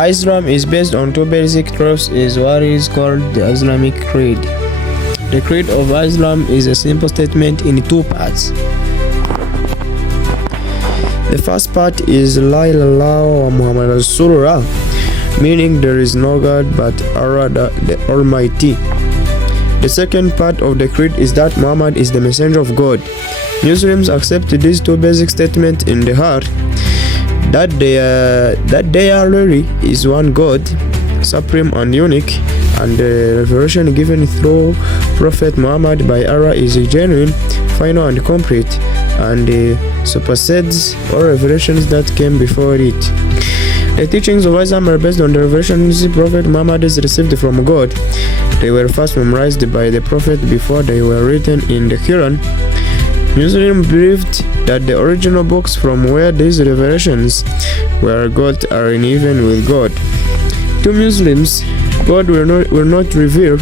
Islam is based on two basic truths is what is called the Islamic Creed. The Creed of Islam is a simple statement in two parts. The first part is La ilaha Muhammad Rasulullah, meaning there is no God but Allah the Almighty. The second part of the creed is that Muhammad is the messenger of God. Muslims accept these two basic statements in the heart, that there really is one God, supreme and unique, and the revelation given through Prophet Muhammad by Allah is genuine, final and complete, and supersedes all revelations that came before it. The teachings of Islam are based on the revelations Prophet Muhammad has received from God. They were first memorized by the Prophet before they were written in the Quran. Muslims believed that the original books from where these revelations were got are in heaven with God. To Muslims, God will not reveal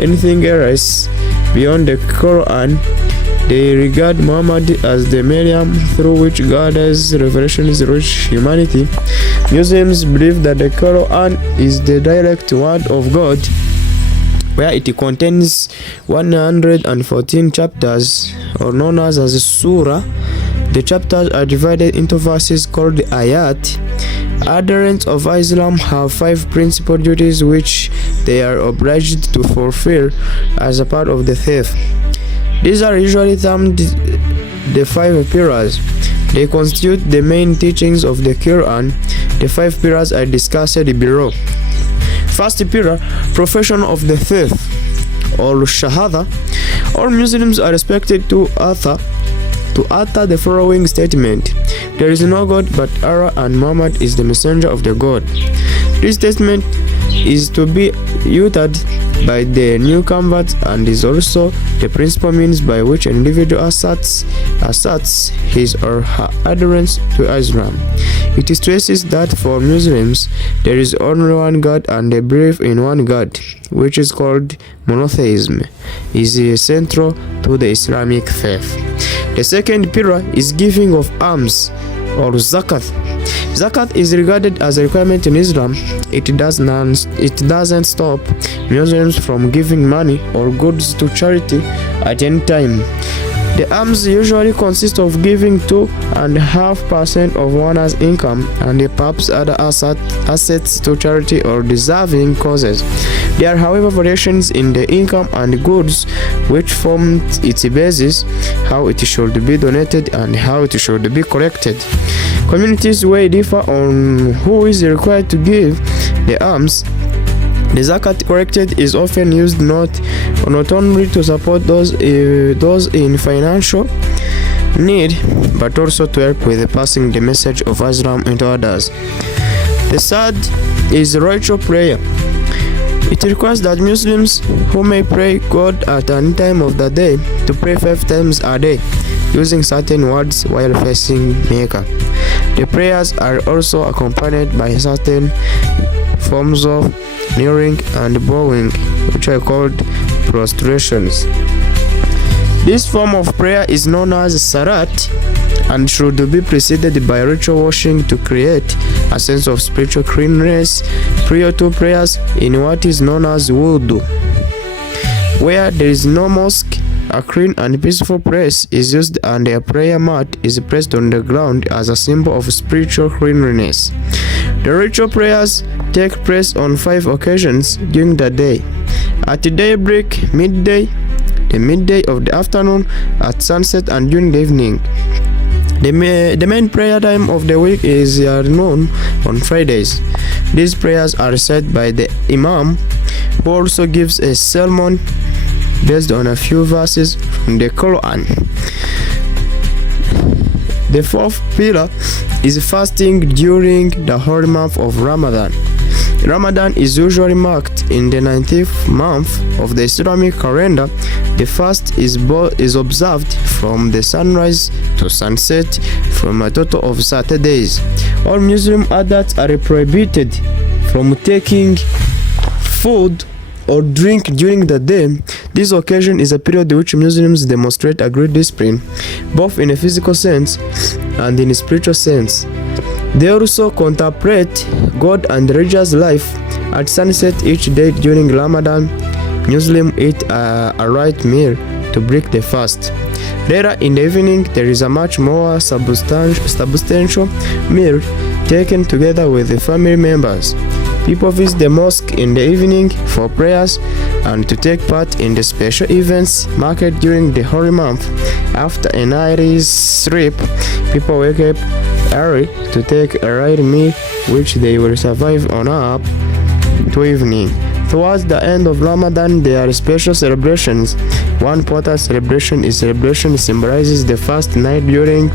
anything else beyond the Quran. They regard Muhammad as the medium through which God's revelations reach humanity. Muslims believe that the Quran is the direct word of God, where it contains 114 chapters, or known as a surah. The chapters are divided into verses called ayat. Adherents of Islam have 5 principal duties which they are obliged to fulfill as a part of the faith. These are usually termed the 5 pillars. They constitute the main teachings of the Quran. The 5 pillars are discussed below. First pillar, profession of the faith, or shahada. All Muslims are expected to utter the following statement: there is no God but Allah, and Muhammad is the messenger of the God. This statement is to be uttered by the new convert and is also the principal means by which an individual asserts his or her adherence to Islam. It stresses that for Muslims there is only one God, and the belief in one God, which is called monotheism, is central to the Islamic faith. The second pillar is giving of alms, or zakat. Zakat is regarded as a requirement in Islam. It doesn't stop Muslims from giving money or goods to charity at any time. The alms usually consist of giving 2.5% of one's income and perhaps other assets to charity or deserving causes. There are, however, variations in the income and goods which form its basis, how it should be donated and how it should be collected. Communities may differ on who is required to give the alms. The zakat collected is often used not only to support those in financial need, but also to help with passing the message of Islam into others. The third is ritual prayer. It requires that Muslims who may pray God at any time of the day to pray 5 times a day, using certain words while facing Mecca. The prayers are also accompanied by certain forms of kneeling and bowing, which are called prostrations. This form of prayer is known as salat and should be preceded by ritual washing to create a sense of spiritual cleanliness prior to prayers in what is known as wudu. Where there is no mosque, a clean and peaceful place is used and a prayer mat is placed on the ground as a symbol of spiritual cleanliness. The ritual prayers take place on 5 occasions during the day: at daybreak, midday, the midday of the afternoon, at sunset, and during the evening. The main prayer time of the week is noon on Fridays. These prayers are said by the Imam, who also gives a sermon based on a few verses from the Quran. The fourth pillar is fasting during the holy month of Ramadan. Ramadan is usually marked in the 19th month of the Islamic calendar. The fast is observed from the sunrise to sunset from a total of 30 days. All Muslim adults are prohibited from taking food or drink during the day. This occasion is a period in which Muslims demonstrate a great discipline, both in a physical sense and in a spiritual sense. They also contemplate God and religious life. At sunset each day during Ramadan, Muslims eat a right meal to break the fast. Later in the evening, there is a much more substantial meal taken together with the family members. People visit the mosque in the evening for prayers and to take part in the special events marked during the holy month. After a night's sleep, people wake up early to take a right meal, which they will survive on up to evening. Towards the end of Ramadan, there are special celebrations. One important celebration symbolizes the first night during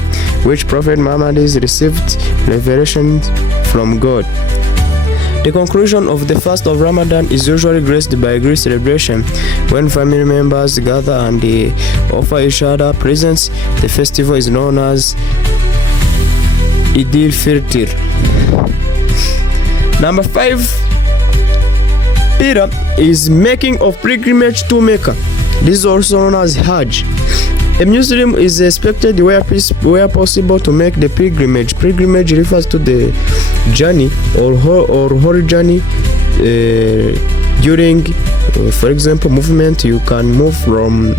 which Prophet Muhammad received revelation from God. The conclusion of the fast of Ramadan is usually graced by a great celebration. When family members gather and they offer each other presents, the festival is known as Eid al-Fitr. Number 5. Peter is making of pilgrimage to Mecca. This is also known as Hajj. A Muslim is expected where possible to make the pilgrimage. Pilgrimage refers to the journey or holy journey during, for example, movement. You can move from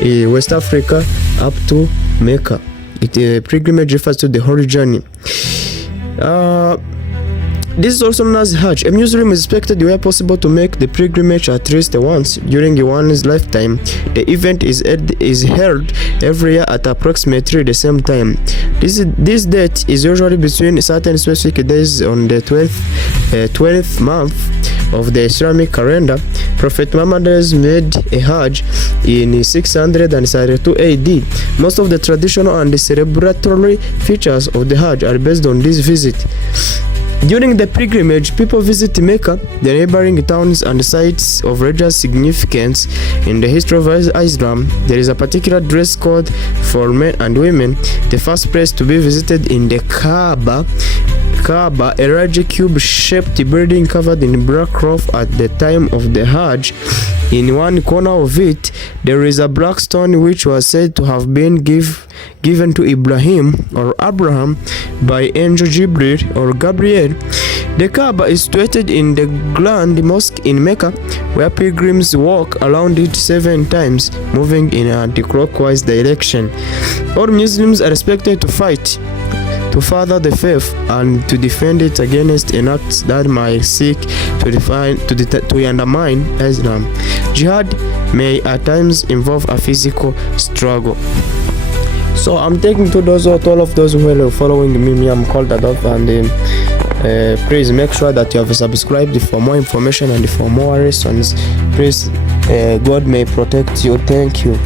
West Africa up to Mecca. Pilgrimage refers to the holy journey. This is also known as Hajj. A Muslim is expected where possible to make the pilgrimage at least once during one's lifetime. The event is held every year at approximately the same time. This date is usually between certain specific days on the 12th month of the Islamic calendar. Prophet Muhammad made a Hajj in 632 AD. Most of the traditional and the celebratory features of the Hajj are based on this visit. During the pilgrimage, people visit Mecca, the neighboring towns and sites of religious significance. In the history of Islam, there is a particular dress code for men and women. The first place to be visited in the Kaaba, a large cube-shaped building covered in black cloth. At the time of the Hajj, in one corner of it, there is a black stone which was said to have been given to Ibrahim or Abraham by angel Jibril or Gabriel. The Kaaba is situated in the Grand Mosque in Mecca, where pilgrims walk around it 7 times, moving in an anti-clockwise direction. All Muslims are expected to fight to further the faith and to defend it against acts that might seek to undermine Islam. Jihad may at times involve a physical struggle. So I'm taking to all of those who are following me. I'm called Adolf, and please make sure that you have subscribed for more information and for more lessons. Please, God may protect you. Thank you.